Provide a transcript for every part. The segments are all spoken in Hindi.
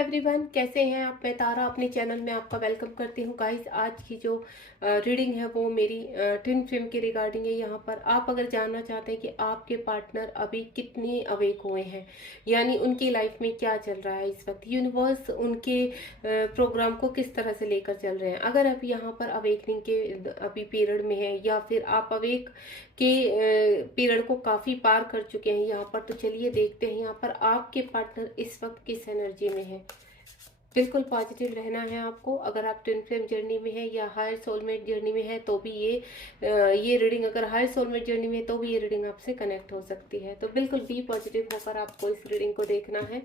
एवरीवन, कैसे हैं आप। मैं तारा अपने चैनल में आपका वेलकम करती हूँ। गाइस, आज की जो रीडिंग है वो मेरी ट्विन फ्लेम के रिगार्डिंग है। यहाँ पर आप अगर जानना चाहते हैं कि आपके पार्टनर अभी कितने अवेक हुए हैं, यानी उनकी लाइफ में क्या चल रहा है इस वक्त, यूनिवर्स उनके प्रोग्राम को किस तरह से लेकर चल रहे हैं। अगर आप यहाँ पर अवेकनिंग के अभी पीरियड में हैं या फिर आप अवेक के पीरियड को काफ़ी पार कर चुके हैं यहाँ पर, तो चलिए देखते हैं यहाँ पर आपके पार्टनर इस वक्त किस एनर्जी में है। बिल्कुल पॉजिटिव रहना है आपको। अगर आप ट्विन फ्लेम जर्नी में है या हायर सोलमेट जर्नी में है तो भी ये रीडिंग, अगर हायर सोलमेट जर्नी में है तो भी ये रीडिंग आपसे कनेक्ट हो सकती है। तो बिल्कुल बी पॉजिटिव होकर आपको इस रीडिंग को देखना है।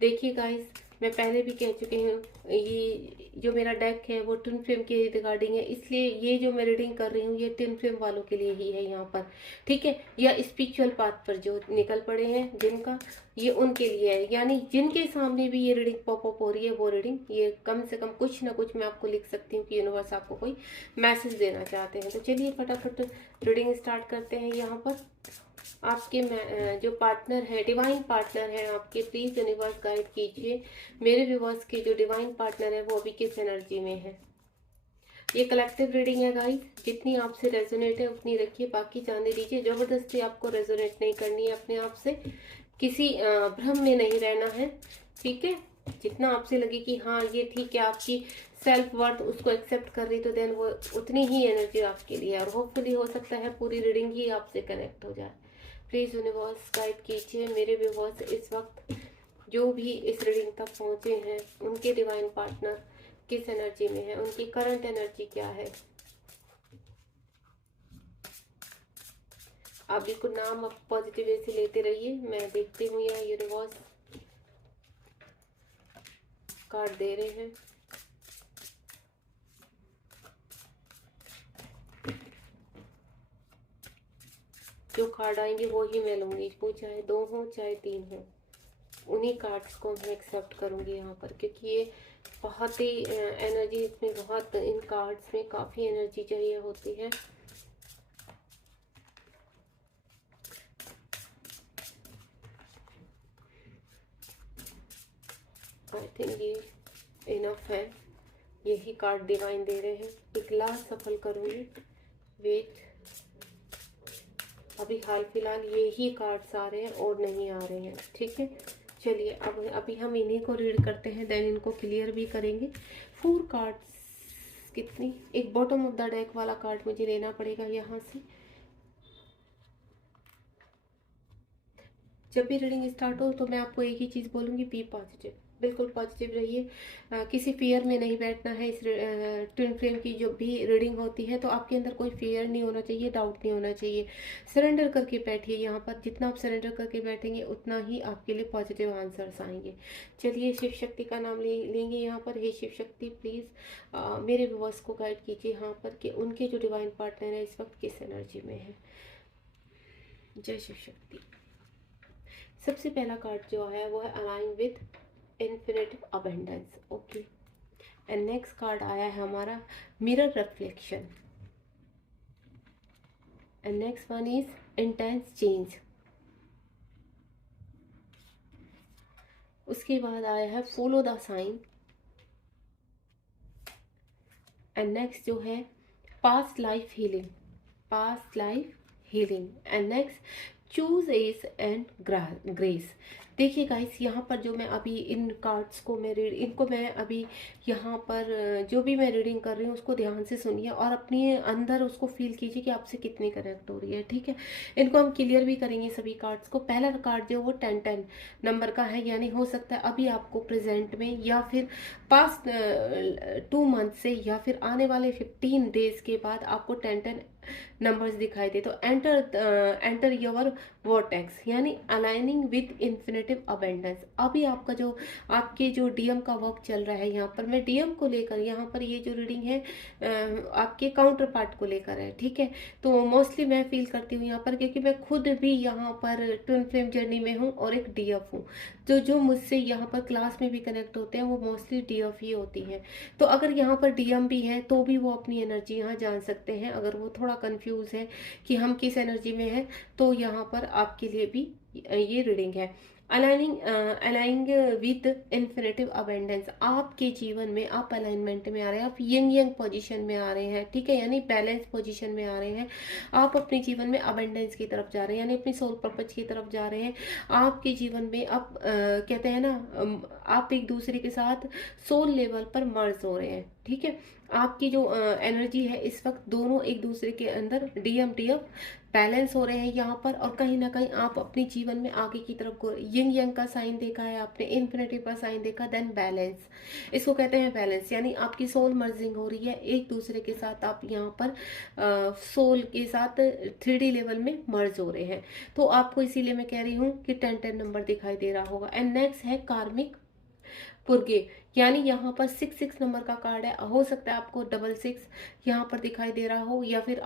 देखिए गाइस, मैं पहले भी कह चुकी हूँ, ये जो मेरा डेक है वो ट्विन फ्लेम के रिगार्डिंग है, इसलिए ये जो मैं रीडिंग कर रही हूँ ये ट्विन फ्लेम वालों के लिए ही है यहाँ पर, ठीक है। या स्पिरिचुअल पाथ पर जो निकल पड़े हैं जिनका, ये उनके लिए है। यानी जिनके सामने भी ये रीडिंग पॉप अप हो रही है वो रीडिंग, ये कम से कम कुछ ना कुछ मैं आपको लिख सकती हूँ कि यूनिवर्स आपको कोई मैसेज देना चाहते हैं। तो चलिए फटाफट रीडिंग स्टार्ट करते हैं। यहाँ पर आपके जो पार्टनर है, डिवाइन पार्टनर है आपके, प्लीज यूनिवर्स गाइड कीजिए मेरे व्यूवर्स के जो डिवाइन पार्टनर है वो अभी किस एनर्जी में है। ये कलेक्टिव रीडिंग है गाइस, जितनी आपसे रेजोनेट है उतनी रखिए, बाकी जाने दीजिए। जबरदस्ती आपको रेजोनेट नहीं करनी है, अपने आप से किसी भ्रम में नहीं रहना है, ठीक है। जितना आपसे लगे कि हाँ ये ठीक है, आपकी सेल्फ वर्थ उसको एक्सेप्ट कर रही, तो देन वो उतनी ही एनर्जी आपके लिए, और होपफुली हो सकता है पूरी रीडिंग ही आपसे कनेक्ट हो जाए। प्लीज यूनिवर्स गाइड कीजिए मेरे व्यूवर्स इस वक्त जो भी इस रीडिंग तक पहुंचे हैं, उनके डिवाइन पार्टनर किस एनर्जी में है, उनकी करंट एनर्जी क्या है। आप बिल्कुल नाम आप पॉजिटिव वे से लेते रहिए, मैं देखती हूँ यहाँ यूनिवर्स कार्ड दे रहे हैं। जो कार्ड आएंगे वो ही मैं लूँगी, वो चाहे 2 हो चाहे 3 हो, उन्हीं कार्ड्स को मैं एक्सेप्ट करूँगी यहाँ पर, क्योंकि ये बहुत ही एनर्जी इसमें, बहुत इन कार्ड्स में काफ़ी एनर्जी चाहिए होती है। आई थिंक ये इनफ है, यही कार्ड डिवाइन दे रहे हैं। एक लास्ट सफल करूँगी, वेट। अभी हाल फिलहाल यही कार्ड्स आ रहे हैं और नहीं आ रहे हैं, ठीक है। चलिए अब अभी हम इन्हीं को रीड करते हैं, देन इनको क्लियर भी करेंगे। 4 कार्ड्स कितनी, एक बॉटम ऑफ द डेक वाला कार्ड मुझे लेना पड़ेगा यहाँ से। जब भी रीडिंग स्टार्ट हो तो मैं आपको एक ही चीज़ बोलूँगी, बी पॉजिटिव, बिल्कुल पॉजिटिव रहिए। किसी फियर में नहीं बैठना है। इस ट्विन फ्लेम की जो भी रीडिंग होती है तो आपके अंदर कोई फियर नहीं होना चाहिए, डाउट नहीं होना चाहिए। सरेंडर करके बैठिए यहाँ पर, जितना आप सरेंडर करके बैठेंगे उतना ही आपके लिए पॉजिटिव आंसर्स आएंगे। चलिए शिव शक्ति का नाम लेंगे यहाँ पर। हे शिव शक्ति, प्लीज़ मेरे व्यूअर्स को गाइड कीजिए यहाँ पर कि उनके जो डिवाइन पार्टनर है इस वक्त किस एनर्जी में है। जय शिव शक्ति। सबसे पहला कार्ड जो है वो है align with infinitive abundance, okay. And next card आया है हमारा mirror reflection, and next one is intense change. उसके बाद आया है follow the sign, and next जो है past life healing, past life healing. And next choose ease and grace. देखिए गाइस, यहाँ पर जो मैं अभी इन कार्ड्स को इनको मैं अभी यहाँ पर जो भी मैं रीडिंग कर रही हूँ उसको ध्यान से सुनिए और अपने अंदर उसको फील कीजिए कि आपसे कितनी कनेक्ट हो रही है, ठीक है। इनको हम क्लियर भी करेंगे सभी कार्ड्स को। पहला कार्ड जो वो 10-10 नंबर का है, यानी हो सकता है अभी आपको प्रेजेंट में या फिर पास्ट 2 मंथ से या फिर आने वाले 15 डेज के बाद आपको 10-10 नंबर्स दिखाई दे। तो एंटर योर वर्टेक्स, यानी अलाइनिंग विद इन्फिनिटिव अबेंडेंस। अभी आपका जो आपके जो डीएम का वर्क चल रहा है, यहाँ पर मैं डीएम को लेकर, यहाँ पर ये जो रीडिंग है आपके काउंटर पार्ट को लेकर है, ठीक है। तो मोस्टली मैं फील करती हूँ यहाँ पर, क्योंकि मैं खुद भी यहाँ पर ट्विन फ्लेम जर्नी में हूँ और एक डीएफ हूँ। तो जो मुझसे यहाँ पर क्लास में भी कनेक्ट होते हैं वो मोस्टली डीएफ ही होती हैं। तो अगर यहाँ पर डीएम भी है तो भी वो अपनी एनर्जी यहाँ जान सकते हैं। अगर वो थोड़ा कंफ्यूज है कि हम किस एनर्जी में हैं, तो यहाँ पर आपके लिए भी ये रीडिंग है। अलाइनिंग अलाइंग विथ इन्फिनिटिव अबेंडेंस, आपके जीवन में आप अलाइनमेंट में आ रहे हैं, आप यंग यंग पोजीशन में आ रहे हैं, ठीक है, यानी बैलेंस पोजीशन में आ रहे हैं। आप अपने जीवन में अबेंडेंस की तरफ जा रहे हैं, यानी अपनी सोल पर्पज की तरफ जा रहे हैं। आपके जीवन में आप कहते हैं ना, आप एक दूसरे के साथ सोल लेवल पर मर्ज हो रहे हैं, ठीक है। आपकी जो एनर्जी है इस वक्त, दोनों एक दूसरे के अंदर डीएमटीएफ बैलेंस हो रहे हैं यहाँ पर। और कहीं ना कहीं आप अपने जीवन में आगे की तरफ यंग यंग का साइन देखा है आपने, इन्फिनिटी का साइन देखा, देन बैलेंस, इसको कहते हैं बैलेंस। यानी आपकी सोल मर्जिंग हो रही है एक दूसरे के साथ, आप यहाँ पर सोल के साथ 3D लेवल में मर्ज हो रहे हैं। तो आपको इसीलिए मैं कह रही हूँ कि 10-10 नंबर दिखाई दे रहा होगा। एंड नेक्स्ट है कार्मिक पुर्गे, यानी यहाँ पर 6-6 नंबर का कार्ड है। हो सकता है आपको 66 यहाँ पर दिखाई दे रहा हो, या फिर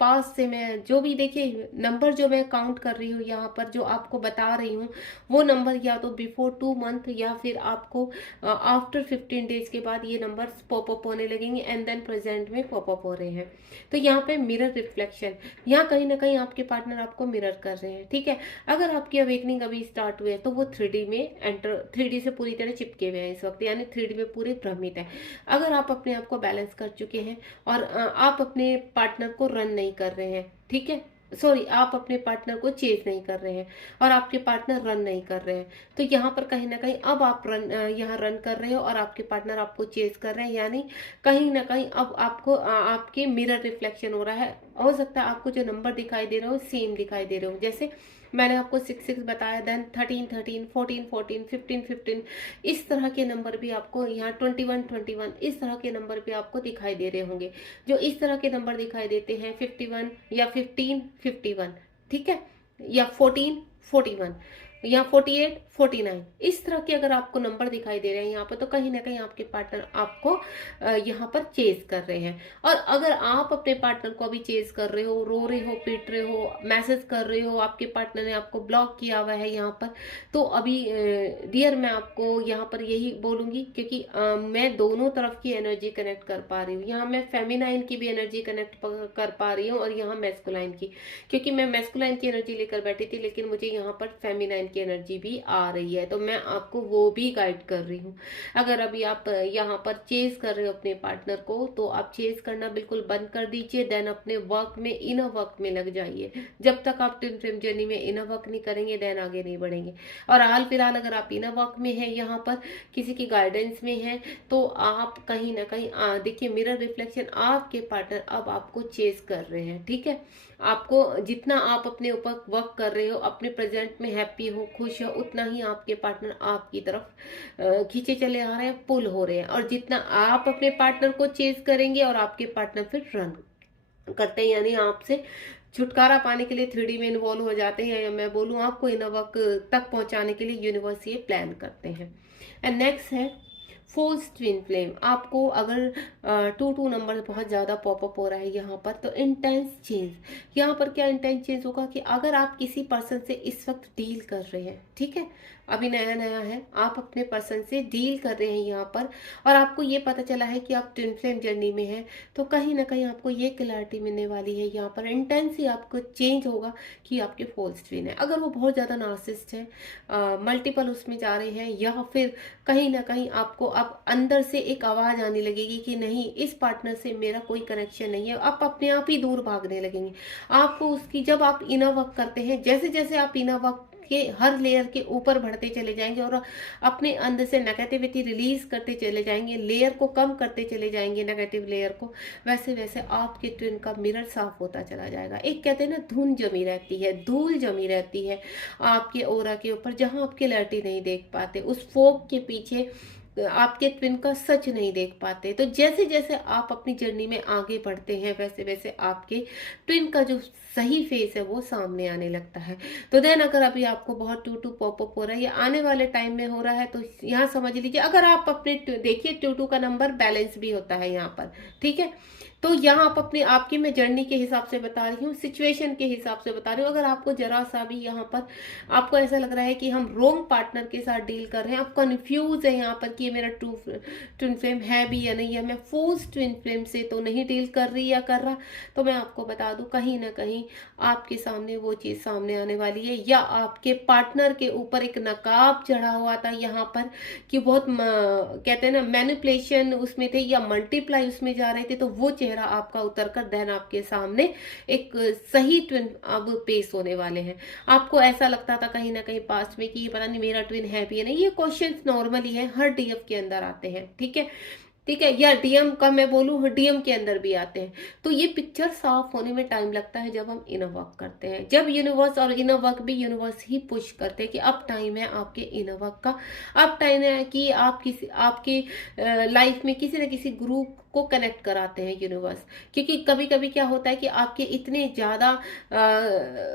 पास से मैं जो भी, देखिए नंबर जो मैं काउंट कर रही हूँ यहाँ पर, जो आपको बता रही हूँ वो नंबर या तो बिफोर 2 मंथ या फिर आपको आफ्टर 15 डेज के बाद ये नंबर पॉपअप होने लगेंगे, एंड देन प्रेजेंट में पॉपअप हो रहे हैं। तो यहाँ पे मिरर रिफ्लेक्शन, यहाँ कहीं ना कहीं आपके पार्टनर आपको मिरर कर रहे हैं, ठीक है। अगर आपकी अवेकनिंग अभी स्टार्ट हुई है तो वो 3D में एंटर, 3D से पूरी तरह चिपके हुए हैं इस वक्त, यानी 3D में पूरे भ्रमित है। अगर आप अपने आप को बैलेंस कर चुके हैं और आप अपने पार्टनर को रन नहीं कर रहे हैं, ठीक है, सॉरी, आप अपने पार्टनर को चेज नहीं कर रहे हैं और आपके पार्टनर रन नहीं कर रहे हैं, तो यहाँ पर कहीं ना कहीं अब आप यहाँ रन कर रहे हो और आपके पार्टनर आपको चेज कर रहे हैं, यानी कहीं ना कहीं अब आपको आपके मिरर रिफ्लेक्शन हो रहा है। हो सकता है आपको जो नंबर दिखाई दे रहे हो सेम दिखाई दे रहे हो, जैसे मैंने आपको 6-6 बताया, देन 13-13, 14-14, 15-15, इस तरह के नंबर भी आपको यहाँ 21-21, इस तरह के नंबर भी आपको दिखाई दे रहे होंगे। जो इस तरह के नंबर दिखाई देते हैं 51 या 15-51, ठीक है, या 14-41 या 48-49, इस तरह के अगर आपको नंबर दिखाई दे रहे हैं यहाँ पर, तो कहीं ना कहीं आपके पार्टनर आपको यहाँ पर चेज कर रहे हैं। और अगर आप अपने पार्टनर को अभी चेज कर रहे हो, रो रहे हो, पीट रहे हो, मैसेज कर रहे हो, आपके पार्टनर ने आपको ब्लॉक किया हुआ है यहाँ पर, तो अभी डियर मैं आपको यहाँ पर यही बोलूंगी, क्योंकि मैं दोनों तरफ की एनर्जी कनेक्ट कर पा रही हूँ। यहाँ मैं फेमिनाइन की भी एनर्जी कनेक्ट कर पा रही हूँ और यहाँ मैस्कुलाइन की, क्योंकि मैं मैस्कुलाइन की एनर्जी लेकर बैठी थी, लेकिन मुझे यहाँ पर फेमिनाइन की एनर्जी भी आ रही है, तो मैं आपको वो भी गाइड कर रही हूँ। अगर अभी आप यहाँ पर चेज कर रहे हो अपने पार्टनर को, तो आप चेज करना बिल्कुल बंद कर दीजिए, देन अपने वर्क में, इनर वर्क में लग जाइए। जब तक आप ट्विन फ्लेम जर्नी में इनर वर्क नहीं करेंगे, देन आगे नहीं बढ़ेंगे। और हाल फिलहाल अगर आप इनर वर्क में है, यहाँ पर किसी की गाइडेंस में है, तो आप कहीं ना कहीं देखिए मिरर रिफ्लेक्शन, आपके पार्टनर अब आपको चेज कर रहे हैं, ठीक है। आपको जितना आप अपने ऊपर वर्क कर रहे हो, अपने प्रेजेंट में हैप्पी हो, खुश हो, उतना ही आपके पार्टनर आपकी तरफ खींचे चले आ रहे हैं, पुल हो रहे हैं। और जितना आप अपने पार्टनर को चेज करेंगे और आपके पार्टनर फिर रन करते हैं, यानी आपसे छुटकारा पाने के लिए 3D में इन्वॉल्व हो जाते हैं, या मैं बोलूँ आपको इनर वर्क तक पहुंचाने के लिए यूनिवर्स ये प्लान करते हैं। एंड नेक्स्ट है फोल्स ट्विन फ्लेम। आपको अगर 2-2 नंबर बहुत ज़्यादा पॉपअप हो रहा है यहाँ पर, तो इंटेंस चेंज, यहाँ पर क्या इंटेंस चेंज होगा कि अगर आप किसी पर्सन से इस वक्त डील कर रहे हैं, ठीक है, अभी नया नया है, आप अपने पर्सन से डील कर रहे हैं यहाँ पर, और आपको ये पता चला है कि आप ट्विन फ्लेम जर्नी में हैं, तो कहीं ना कहीं आपको ये क्लैरिटी मिलने वाली है, यहाँ पर इंटेंस ही आपको चेंज होगा कि आपके फॉल्स ट्विन है। अगर वो बहुत ज़्यादा नार्सिसिस्ट है, मल्टीपल उसमें जा रहे हैं, या फिर कहीं ना कहीं आपको अब अंदर से एक आवाज आने लगेगी कि नहीं, इस पार्टनर से मेरा कोई कनेक्शन नहीं है, आप अपने आप ही दूर भागने लगेंगे। आपको उसकी, जब आप इनर वर्क करते हैं, जैसे जैसे आप इनर वर्क के हर लेयर के ऊपर बढ़ते चले जाएंगे और अपने अंदर से नेगेटिविटी रिलीज करते चले जाएंगे, लेयर को कम करते चले जाएंगे, नेगेटिव लेयर को, वैसे वैसे आपके ट्विन का मिरर साफ होता चला जाएगा। एक कहते हैं ना, धुन जमी रहती है, धूल जमी रहती है आपके ओरा के ऊपर, जहां आप क्लैरिटी नहीं देख पाते, उस फोक के पीछे आपके ट्विन का सच नहीं देख पाते। तो जैसे जैसे आप अपनी जर्नी में आगे बढ़ते हैं, वैसे वैसे आपके ट्विन का जो सही फेस है वो सामने आने लगता है। तो देन अगर अभी आपको बहुत 2-2 पॉपअप हो रहा है या आने वाले टाइम में हो रहा है, तो यहाँ समझ लीजिए, अगर आप अपने, देखिए 2-2 का नंबर बैलेंस भी होता है यहाँ पर, ठीक है, तो यहाँ आप अपनी आपकी मैं जर्नी के हिसाब से बता रही हूँ, सिचुएशन के हिसाब से बता रही हूँ। अगर आपको जरा सा भी यहाँ पर आपको ऐसा लग रहा है कि हम रोंग पार्टनर के साथ डील कर रहे हैं, आप कंफ्यूज है यहाँ पर कि ये मेरा ट्विन फ्लेम है भी या नहीं है, मैं फोर्स ट्विन फ्लेम से तो नहीं डील कर रही या कर रहा, तो मैं आपको बता दूं कहीं ना कहीं आपके सामने वो चीज सामने आने वाली है, या आपके पार्टनर के ऊपर एक नकाब चढ़ा हुआ था यहाँ पर कि बहुत कहते हैं ना मैनिपुलेशन उसमें थे या मल्टीप्लाई उसमें जा रहे थे, तो वो चेहरा आपका उतर कर देन आपके सामने एक सही ट्विन अब पेश होने वाले हैं। आपको ऐसा लगता था कहीं ना कहीं पास्ट में कि ये पता नहीं मेरा ट्विन है भी या नहीं, ये क्वेश्चन नॉर्मली है, हर डीएफ के अंदर आते हैं, ठीक है, ठीक है, या डीएम का मैं बोलूँ डीएम के अंदर भी आते हैं। तो ये पिक्चर साफ होने में टाइम लगता है जब हम इनर वर्क करते हैं, जब यूनिवर्स और इनर वर्क भी यूनिवर्स ही पुश करते हैं कि अब टाइम है आपके इनर वर्क का, अब टाइम है कि आप किसी आपके लाइफ में किसी न किसी ग्रुप को कनेक्ट कराते हैं यूनिवर्स। क्योंकि कभी कभी क्या होता है कि आपके इतने ज्यादा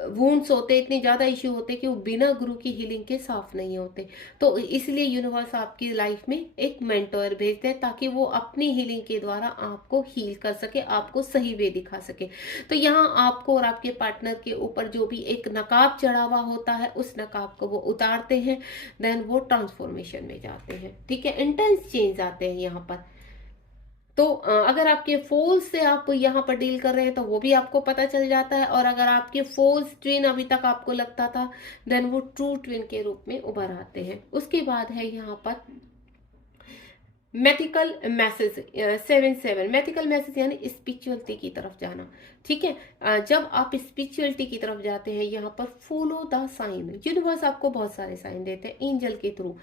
वुंड्स होते हैं, इतने ज्यादा इश्यू होते हैं कि वो बिना गुरु की हीलिंग के साफ नहीं होते, तो इसलिए यूनिवर्स आपकी लाइफ में एक मेंटोर भेजते हैं ताकि वो अपनी हीलिंग के द्वारा आपको हील कर सके, आपको सही वे दिखा सके। तो यहाँ आपको और आपके पार्टनर के ऊपर जो भी एक नकाब चढ़ा हुआ होता है उस नकाब को वो उतारते हैं, देन वो ट्रांसफॉर्मेशन में जाते हैं, ठीक है, इंटेंस चेंज आते हैं यहाँ पर। तो अगर आपके फोल्स से आप यहाँ पर डील कर रहे हैं तो वो भी आपको पता चल जाता है, और अगर आपके फोल्स ट्विन अभी तक आपको लगता था देन वो ट्रू ट्विन के रूप में उभर आते हैं। उसके बाद है यहाँ पर मैथिकल मैसेज 7-7, मैथिकल मैसेज यानी स्पिरिचुअलिटी की तरफ जाना, ठीक है। जब आप स्पिरिचुअलिटी की तरफ जाते हैं यहाँ पर फॉलो द साइन, यूनिवर्स आपको बहुत सारे साइन देते हैं एंजल के थ्रू।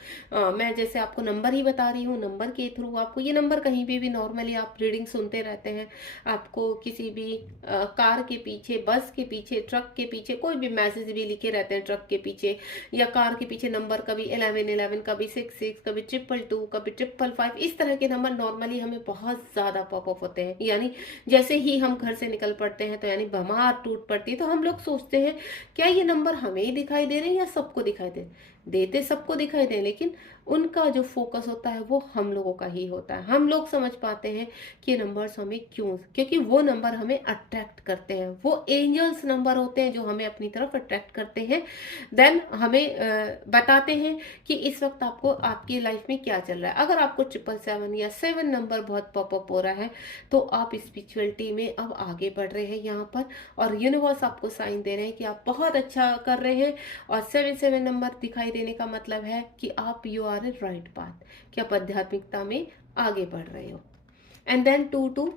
मैं जैसे आपको नंबर ही बता रही हूँ, नंबर के थ्रू आपको ये नंबर कहीं भी नॉर्मली आप रीडिंग सुनते रहते हैं, आपको किसी भी कार के पीछे, बस के पीछे, ट्रक के पीछे कोई भी मैसेज भी लिखे रहते हैं, ट्रक के पीछे या कार के पीछे नंबर कभी 1111, कभी 66, कभी 222, कभी 555, इस तरह के नंबर नॉर्मली हमें बहुत ज्यादा पॉपअप होते हैं। यानी जैसे ही हम घर से निकल पड़ते हैं तो यानी भमार टूट पड़ती है, तो हम लोग सोचते हैं क्या ये नंबर हमें ही दिखाई दे रहे हैं या सबको दिखाई देते सबको दिखाई दे, लेकिन उनका जो फोकस होता है वो हम लोगों का ही होता है। हम लोग समझ पाते हैं कि नंबर्स हमें क्यों, क्योंकि वो नंबर हमें अट्रैक्ट करते हैं, वो एंजल्स नंबर होते हैं जो हमें अपनी तरफ अट्रैक्ट करते हैं, देन हमें बताते हैं कि इस वक्त आपको आपकी लाइफ में क्या चल रहा है। अगर आपको 777 या 7 नंबर बहुत पॉपअप हो रहा है तो आप स्पिरिचुअलिटी में अब आगे बढ़ रहे हैं यहाँ पर, और यूनिवर्स आपको साइन दे रहे हैं कि आप बहुत अच्छा कर रहे हैं। और 7-7 नंबर दिखाई देने का मतलब है कि आप you are a right path, कि आप आध्यात्मिकता में आगे बढ़ रहे हो। एंड देन 2-2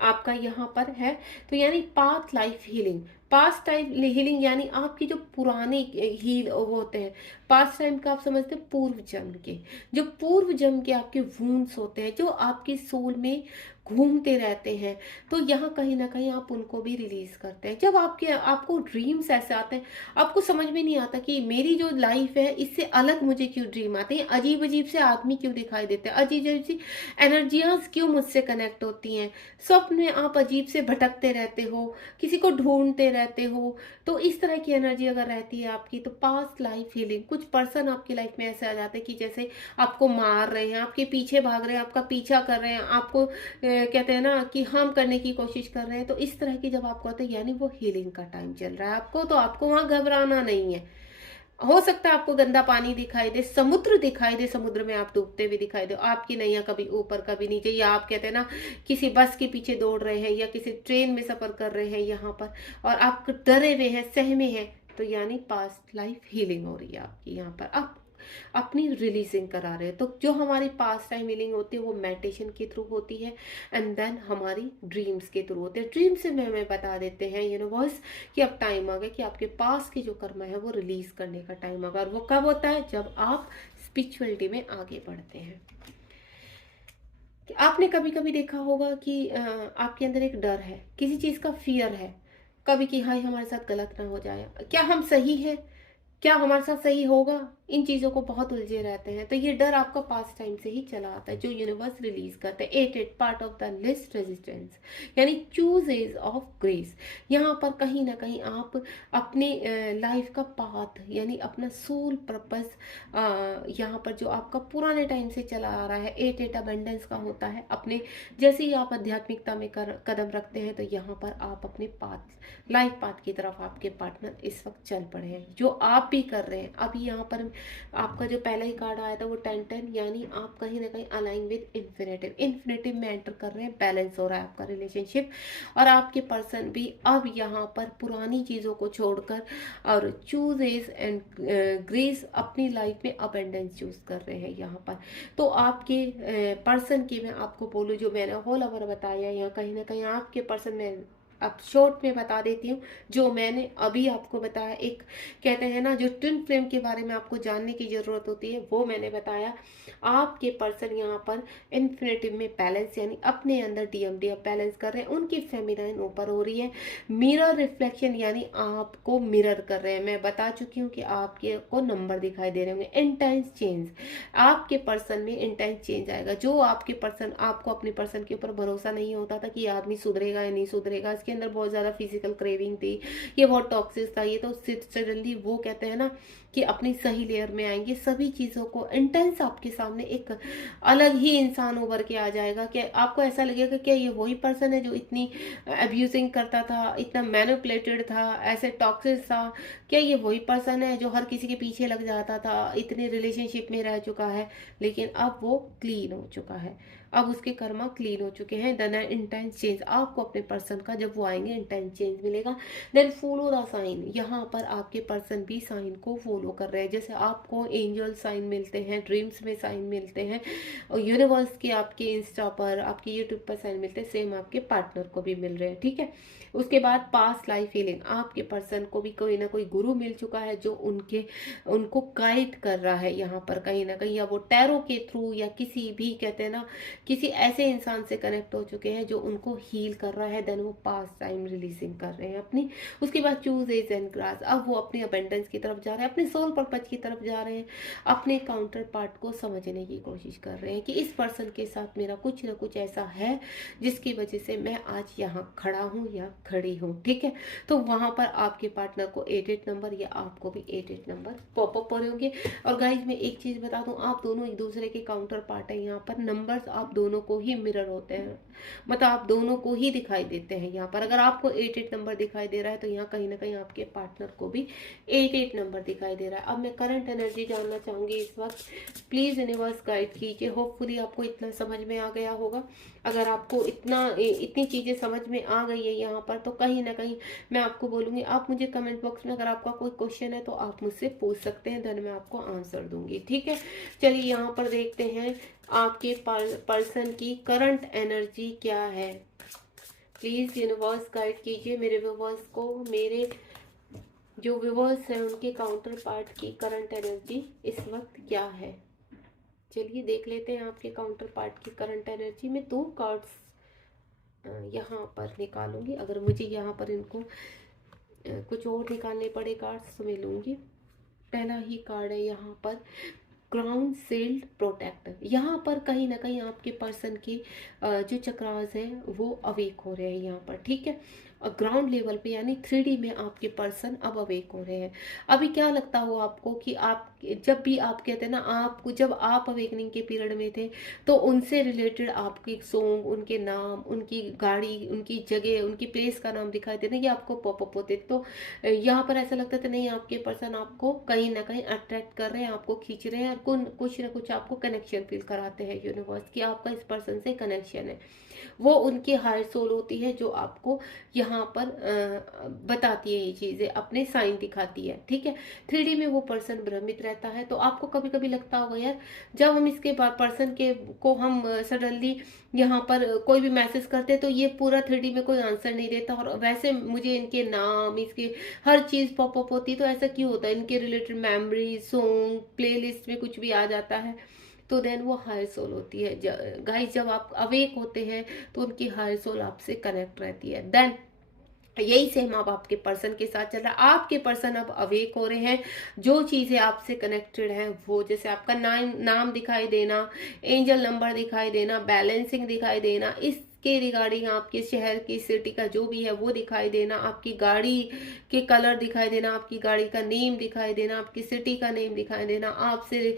आपका यहाँ पर है, तो यानी past life healing, past time healing यानी आपकी जो पुराने हील वो होते हैं पास्ट टाइम का, आप समझते हैं पूर्व जन्म के, जो पूर्व जन्म के आपके वूंड्स होते हैं जो आपके सोल में घूमते रहते हैं, तो यहाँ कहीं ना कहीं आप उनको भी रिलीज करते हैं। जब आपको ड्रीम्स ऐसे आते हैं, आपको समझ में नहीं आता कि मेरी जो लाइफ है इससे अलग मुझे क्यों ड्रीम आते हैं, अजीब अजीब से आदमी क्यों दिखाई देते हैं, अजीब अजीब सी एनर्जियां क्यों मुझसे कनेक्ट होती हैं, स्वप्न में आप अजीब से भटकते रहते हो, किसी को ढूंढते रहते हो, तो इस तरह की एनर्जी अगर रहती है आपकी तो पास्ट लाइफ हीलिंग, कुछ पर्सन आपकी लाइफ में ऐसे आ जाते हैं कि जैसे आपको मार रहे हैं, आपके पीछे भाग रहे हैं, आपका पीछा कर रहे हैं, आपको कहते हैं ना कि हार्म करने की कोशिश कर रहे हैं, तो इस तरह की जब आपको होता है यानी वो हीलिंग का टाइम चल रहा है आपको, तो आपको वहां घबराना नहीं है। हो सकता है आपको गंदा पानी दिखाई दे, समुद्र दिखाई दे, समुद्र में आप डूबते हुए दिखाई दे, आपकी नैया कभी ऊपर कभी नीचे, या आप कहते हैं ना किसी बस के पीछे दौड़ रहे हैं या किसी ट्रेन में सफर कर रहे हैं यहाँ पर, और आप डरे हुए हैं, सहमे हैं, तो यानी पास्ट लाइफ हीलिंग हो रही है आपकी यहाँ पर, आप अपनी रिलीजिंग करा रहे हैं। तो जो हमारी पास्ट टाइम हीलिंग होती है वो मेडिटेशन के थ्रू होती है, एंड देन हमारी ड्रीम्स के थ्रू होते हैं। ड्रीम से हमें बता देते हैं यूनिवर्स कि अब टाइम आ गया कि आपके पास की जो कर्म है वो रिलीज करने का टाइम आ गया, और वो कब होता है जब आप स्पिरिचुअलिटी में आगे बढ़ते हैं। आपने कभी कभी देखा होगा कि आपके अंदर एक डर है, किसी चीज का फियर है कभी कि हाय हमारे साथ गलत ना हो जाए, क्या हम सही है, क्या हमारे साथ सही होगा, इन चीज़ों को बहुत उलझे रहते हैं। तो ये डर आपका पास्ट टाइम से ही चला आता है, जो यूनिवर्स रिलीज करता है। 8 part of the list resistance, यानी चूज एज ऑफ ग्रेस। यहाँ पर कहीं ना कहीं आप अपने लाइफ का पाथ, यानी अपना सोल पर्पस, यहाँ पर जो आपका पुराने टाइम से चला आ रहा है, 8 अबेंडेंस का होता है। अपने जैसे ही आप आध्यात्मिकता में कदम रखते हैं, तो यहाँ पर आप अपने पाथ, लाइफ पाथ की तरफ आपके पार्टनर इस वक्त चल पड़े हैं, जो आप भी कर रहे हैं। अभी यहाँ पर आपका जो पहला ही कार्ड आया था वो 10-10, यानी आप कहीं ना कहीं अलाइन विद इन्फिनेटिव, इन्फिनेटिव में एंटर कर रहे हैं, बैलेंस हो रहा है आपका रिलेशनशिप। और आपके पर्सन भी अब यहाँ पर पुरानी चीज़ों को छोड़कर और चूज एज एंड ग्रेस, अपनी लाइफ में अबेंडेंस चूज कर रहे हैं यहाँ पर। तो आपके पर्सन की मैं आपको बोलूँ, जो मैंने होल ओवर बताया, यहाँ कहीं ना कहीं आपके पर्सन में, अब शॉर्ट में बता देती हूँ जो मैंने अभी आपको बताया। एक कहते हैं ना, जो ट्विन फ्लेम के बारे में आपको जानने की जरूरत होती है, वो मैंने बताया। आपके पर्सन यहाँ पर इन्फिनेटिव में बैलेंस, यानी अपने अंदर डीएमडी बैलेंस कर रहे हैं, उनकी फेमिनाइन ऊपर हो रही है। मिरर रिफ्लेक्शन, यानी आपको मिरर कर रहे हैं। मैं बता चुकी हूँ कि आपके को नंबर दिखाई दे रहे होंगे। इंटेंस चेंज, आपके पर्सन में इंटेंस चेंज आएगा। जो आपके पर्सन, आपको अपने पर्सन के ऊपर भरोसा नहीं होता था कि ये आदमी सुधरेगा या नहीं सुधरेगा, इसके अंदर बहुत ज्यादा फिजिकल क्रेविंग थी, ये बहुत टॉक्सिक था, ये तो सडनली वो कहते हैं ना कि अपनी सही लेयर में आएंगे। सभी चीजों को इंटेंस आपके सामने एक अलग ही इंसान उभर के आ जाएगा, कि आपको ऐसा लगेगा कि क्या ये वही पर्सन है जो इतनी अब्यूजिंग करता था, इतना मैनिपुलेटेड था, ऐसे टॉक्सिक था। क्या ये वही पर्सन है जो हर किसी के पीछे लग जाता था, इतने रिलेशनशिप में रह चुका है, लेकिन अब वो क्लीन हो चुका है, अब उसके कर्मा क्लीन हो चुके हैं। देन इंटेंस चेंज, आपको अपने पर्सन का जब वो आएंगे इंटेंस चेंज मिलेगा। देन फॉलो द साइन, यहाँ पर आपके पर्सन भी साइन को फॉलो कर रहे हैं। जैसे आपको एंजल साइन मिलते हैं, ड्रीम्स में साइन मिलते हैं, और यूनिवर्स के आपके इंस्टा पर, आपके यूट्यूब पर साइन मिलते हैं, सेम आपके पार्टनर को भी मिल रहे हैं, ठीक है। उसके बाद पास्ट लाइफ हीलिंग, आपके पर्सन को भी कोई ना कोई गुरु मिल चुका है जो उनको गाइड कर रहा है यहाँ पर कहीं ना कहीं, या वो टैरो के थ्रू, या किसी भी कहते हैं ना, किसी ऐसे इंसान से कनेक्ट हो चुके हैं जो उनको हील कर रहा है। देन वो पास्ट टाइम रिलीजिंग कर रहे हैं अपनी। उसके बाद चूज एज एंड ग्रास, अब वो अपनी अबेंडेंस की तरफ जा रहे हैं, अपने सोल पर्पज की तरफ जा रहे हैं, अपने काउंटर पार्ट को समझने की कोशिश कर रहे हैं कि इस पर्सन के साथ मेरा कुछ ना कुछ ऐसा है जिसकी वजह से मैं आज यहाँ खड़ा हूँ या खड़ी हूँ, ठीक है। तो वहां पर आपके पार्टनर को 8 नंबर, या आपको भी 8 नंबर पॉपअप हो रहे होंगे। और गाइज मैं एक चीज बता दूं, आप दोनों एक दूसरे के काउंटर पार्ट है। यहाँ पर नंबर्स आप दोनों को ही मिरर होते हैं, मतलब आप दोनों को ही दिखाई देते हैं। यहाँ पर अगर आपको 8 नंबर दिखाई दे रहा है, तो यहाँ कहीं ना कहीं आपके पार्टनर को भी 8 नंबर दिखाई दे रहा है। अब मैं करंट एनर्जी जानना चाहूंगी इस वक्त, प्लीज यूनिवर्स गाइड कीजिए। होपफुली आपको इतना समझ में आ गया होगा। अगर आपको इतनी चीजें समझ में आ गई है यहाँ पर, तो कहीं ना कहीं मैं आपको बोलूंगी, आप मुझे कमेंट बॉक्स में अगर आपका कोई क्वेश्चन है तो आप मुझसे पूछ सकते हैं, देन मैं आपको आंसर दूंगी, ठीक है। चलिए यहाँ पर देखते हैं आपके पर्सन की करंट एनर्जी क्या है। प्लीज यूनिवर्स गाइड कीजिए मेरे व्यूवर्स को, मेरे जो व्यूवर्स हैं उनके काउंटर पार्ट की करंट एनर्जी इस वक्त क्या है। चलिए देख लेते हैं आपके काउंटर पार्ट की करंट एनर्जी। में 2 कार्ड्स यहाँ पर निकालूंगी, अगर मुझे यहाँ पर इनको कुछ और निकालने पड़े कार्ड्स तो मैं लूंगी। पहला ही कार्ड है यहाँ पर क्राउन सील्ड प्रोटेक्टर। यहाँ पर कहीं ना कहीं आपके पर्सन के जो चक्रास हैं वो अवेक हो रहे हैं यहाँ पर, ठीक है। और ग्राउंड लेवल पे यानी 3D में आपके पर्सन अब अवेक हो रहे हैं। अभी क्या लगता हो आपको कि आप जब भी आप कहते हैं ना, आपको जब आप अवेकनिंग के पीरियड में थे तो उनसे रिलेटेड आपके सॉन्ग, उनके नाम, उनकी गाड़ी, उनकी जगह, उनकी प्लेस का नाम दिखाई देते, ये आपको पॉपअप होते। तो यहाँ पर ऐसा लगता था नहीं, आपके पर्सन आपको कहीं ना कहीं अट्रैक्ट कर रहे हैं, आपको खींच रहे हैं, और कुछ ना कुछ आपको कनेक्शन फील कराते हैं यूनिवर्स की, आपका इस पर्सन से कनेक्शन है। वो उनकी हायर सोल होती है जो आपको यहाँ पर बताती है ये चीजें, अपने साइन दिखाती है, ठीक है। 3D में वो पर्सन भ्रमित रहता है। तो आपको कभी कभी लगता होगा यार, जब हम इसके पर्सन के को हम सडनली यहाँ पर कोई भी मैसेज करते हैं तो ये पूरा 3D में कोई आंसर नहीं देता, और वैसे मुझे इनके नाम, इसके हर चीज पॉपअप होती है, तो ऐसा क्यों होता है। इनके रिलेटेड मेमोरी, सॉन्ग, प्लेलिस्ट में कुछ भी आ जाता है। तो देन वो हायर सोल होती है। गाइस जब आप अवेक होते हैं तो उनकी हायर सोल आपसे कनेक्ट रहती है। देन यही सेम अब आपके पर्सन के साथ चल रहा है। आपके पर्सन अब अवेक हो रहे हैं, जो चीजें आपसे कनेक्टेड हैं वो, जैसे आपका नाम दिखाई देना, एंजल नंबर दिखाई देना, बैलेंसिंग दिखाई देना, इसके रिगार्डिंग आपके शहर की सिटी का जो भी है वो दिखाई देना, आपकी गाड़ी के कलर दिखाई देना, आपकी गाड़ी का नेम दिखाई देना, आपकी सिटी का नेम दिखाई देना, आपसे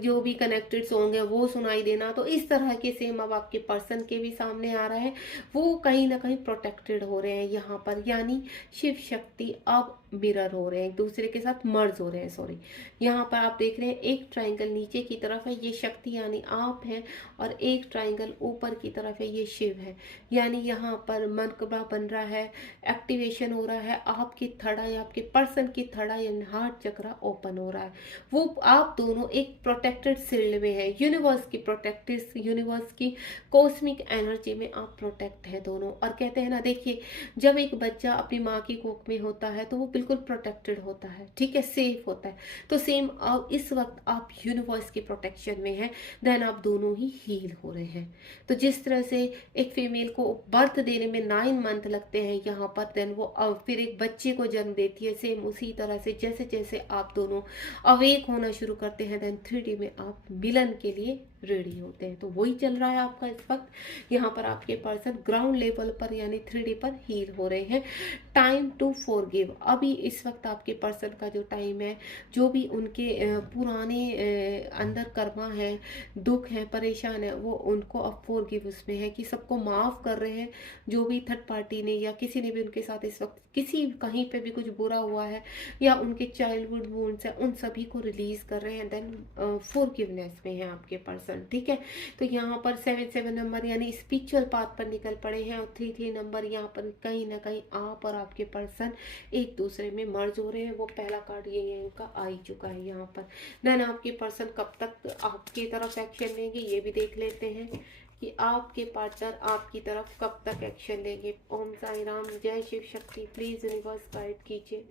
जो भी कनेक्टेड सॉन्ग है वो सुनाई देना। तो इस तरह के सेम अब आपके पर्सन के भी सामने आ रहा है, वो कहीं ना कहीं प्रोटेक्टेड हो रहे हैं यहाँ पर, यानी शिव शक्ति अब मिरर हो रहे हैं, एक दूसरे के साथ मर्ज हो रहे हैं। सॉरी, यहाँ पर आप देख रहे हैं एक ट्रायंगल नीचे की तरफ है, ये शक्ति यानी आप हैं, और एक ट्रायंगल ऊपर की तरफ है, ये शिव है। यानी यहाँ पर मनकबा बन रहा है, एक्टिवेशन हो रहा है, आपकी थड़ा या आपके पर्सन की थड़ा यानी हार्ट चक्र ओपन हो रहा है। वो आप दोनों एक प्रोटेक्टेड शील्ड में है, यूनिवर्स की प्रोटेक्टेड, यूनिवर्स की कॉस्मिक एनर्जी में आप प्रोटेक्ट है दोनों। और कहते हैं ना, देखिए जब एक बच्चा अपनी माँ की कोख में होता है तो वो बिल्कुल प्रोटेक्टेड होता है, ठीक है, सेफ होता है। तो सेम अब इस वक्त आप यूनिवर्स की प्रोटेक्शन में हैं, देन आप दोनों ही हील हो रहे हैं। तो जिस तरह से एक फीमेल को बर्थ देने में 9 मंथ लगते हैं यहाँ पर, देन वो फिर एक बच्चे को जन्म देती है, सेम उसी तरह से जैसे जैसे आप दोनों अवेक होना शुरू करते हैं, देन 3D में आप मिलन के लिए रेडी होते हैं। तो वही चल रहा है आपका इस वक्त। यहाँ पर आपके पर्सन ग्राउंड लेवल पर यानी 3D पर हील हो रहे हैं। टाइम टू फॉरगिव, अभी इस वक्त आपके पर्सन का जो टाइम है, जो भी उनके पुराने अंदर कर्मा है, दुख है, परेशान है, वो उनको अब फॉरगिव उसमें है कि सबको माफ कर रहे हैं। जो भी थर्ड पार्टी ने या किसी ने भी उनके साथ इस वक्त किसी कहीं पे भी कुछ बुरा हुआ है या उनके चाइल्डहुड वुंड्स है, उन सभी को रिलीज कर रहे हैं, देन फॉरगिवनेस में है आपके पर्सन, ठीक है। तो यहाँ पर 7 नंबर यानी स्पिरिचुअल पाथ पर निकल पड़े हैं, और 3 नंबर यहाँ पर कहीं ना कहीं आप और आपके पर्सन एक दूसरे में मर्ज हो रहे हैं। वो पहला कार्ड ये इनका आ ही चुका है यहाँ पर। देन आपके पर्सन कब तक आपकी तरफ एक्शन लेंगे ये भी देख लेते हैं कि आपके पार्टनर आपकी तरफ कब तक एक्शन लेंगे। ओम साई राम, जय Shiv Shakti. Please universe guide कीजिए,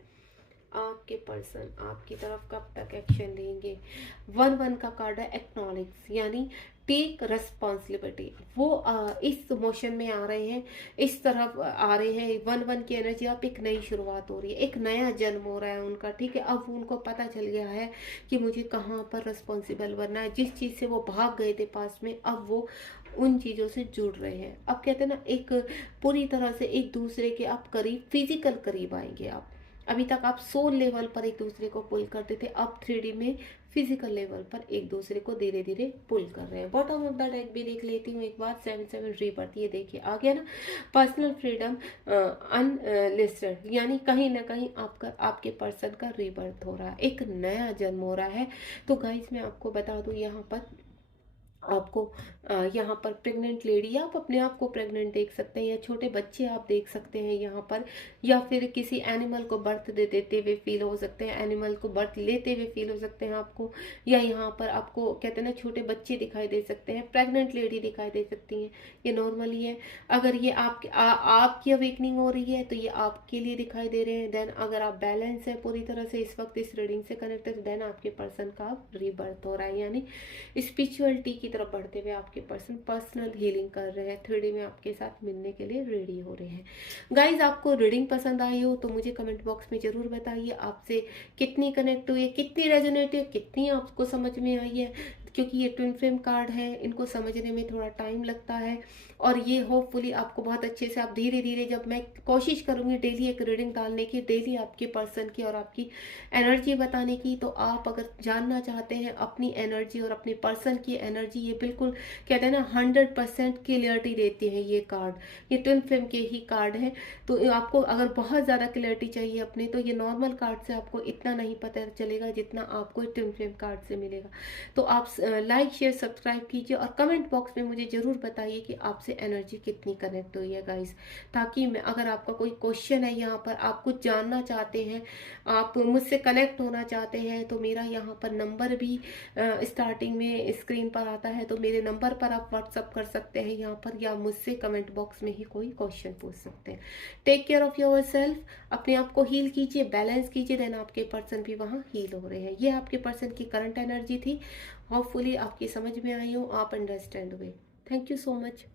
आपके पर्सन आपकी तरफ कब तक एक्शन लेंगे। 1 का कार्ड है एक्नॉलेज, यानी टेक रेस्पॉन्सिबिलिटी। वो इस मोशन में आ रहे हैं, इस तरफ आ रहे हैं। 1 की एनर्जी, आप एक नई शुरुआत हो रही है, एक नया जन्म हो रहा है उनका, ठीक है। अब उनको पता चल गया है कि मुझे कहाँ पर रेस्पॉन्सिबल बनना है। जिस चीज़ से वो भाग गए थे पास में, अब वो उन चीज़ों से जुड़ रहे हैं। अब कहते हैं ना, एक पूरी तरह से एक दूसरे के आप करीब, फिजिकल करीब आएंगे आप। अभी तक आप सोल लेवल पर एक दूसरे को पुल करते थे, अब 3D में फिजिकल लेवल पर एक दूसरे को धीरे धीरे पुल कर रहे हैं। बॉटम ऑफ द डेक भी देख लेती हूँ एक बार। 7 रीबर्थ, ये देखिए आ गया ना, पर्सनल फ्रीडम अनलिस्टेड, यानी कहीं ना कहीं आपका आपके पर्सन का रीबर्थ हो रहा है, एक नया जन्म हो रहा है। तो गाइस मैं आपको बता दूं, यहाँ पर आपको यहाँ पर प्रेग्नेंट लेडी, आप अपने आप को प्रेग्नेंट देख सकते हैं, या छोटे बच्चे आप देख सकते हैं यहाँ पर, या फिर किसी एनिमल को बर्थ दे देते हुए फील हो सकते हैं, एनिमल को बर्थ लेते हुए फील हो सकते हैं आपको, या यहाँ पर आपको कहते हैं ना छोटे बच्चे दिखाई दे सकते हैं, प्रेग्नेंट लेडी दिखाई दे सकती हैं। ये नॉर्मली है। अगर ये आपकी अवेकनिंग हो रही है तो ये आपके लिए दिखाई दे रहे हैं। देन अगर आप बैलेंस है पूरी तरह से इस वक्त इस रीडिंग से कनेक्टेड, देन आपके पर्सन का रीबर्थ हो रहा है, यानी स्पिरिचुअलिटी की तरफ बढ़ते हुए आपके पर्सन पर्सनल हीलिंग कर रहे हैं, 3D में आपके साथ मिलने के लिए रेडी हो रहे हैं। गाइज आपको रीडिंग पसंद आई हो तो मुझे कमेंट बॉक्स में जरूर बताइए, आपसे कितनी कनेक्ट हुई है, कितनी रेजोनेट है, कितनी आपको समझ में आई है। क्योंकि ये ट्विन फ्लेम कार्ड है, इनको समझने में थोड़ा टाइम लगता है, और ये होपफुली आपको बहुत अच्छे से, आप धीरे धीरे, जब मैं कोशिश करूंगी डेली एक रीडिंग डालने की, डेली आपके पर्सन की और आपकी एनर्जी बताने की, तो आप अगर जानना चाहते हैं अपनी एनर्जी और अपने पर्सन की एनर्जी, ये बिल्कुल कहते हैं ना 100% क्लियरिटी देती है ये कार्ड। ये ट्विन फ्लेम के ही कार्ड है। तो आपको अगर बहुत ज़्यादा क्लियरिटी चाहिए अपने, तो ये नॉर्मल कार्ड से आपको इतना नहीं पता चलेगा जितना आपको ट्विन फ्लेम कार्ड से मिलेगा। तो आप लाइक शेयर सब्सक्राइब कीजिए, और कमेंट बॉक्स में मुझे ज़रूर बताइए कि आपसे एनर्जी कितनी कनेक्ट हुई है गाइस, ताकि मैं, अगर आपका कोई क्वेश्चन है यहाँ पर, आप कुछ जानना चाहते हैं, आप मुझसे कनेक्ट होना चाहते हैं, तो मेरा यहाँ पर नंबर भी स्टार्टिंग में स्क्रीन पर आता है, तो मेरे नंबर पर आप व्हाट्सअप कर सकते हैं यहाँ पर, या मुझसे कमेंट बॉक्स में ही कोई क्वेश्चन पूछ सकते हैं। Take care of yourself, अपने आप को हील कीजिए, बैलेंस कीजिए, देन आपके पर्सन भी वहाँ हील हो रहे हैं। ये आपके पर्सन की करंट एनर्जी थी, होपफुली आपकी समझ में आई हो, आप अंडरस्टैंड हुए। Thank you so much.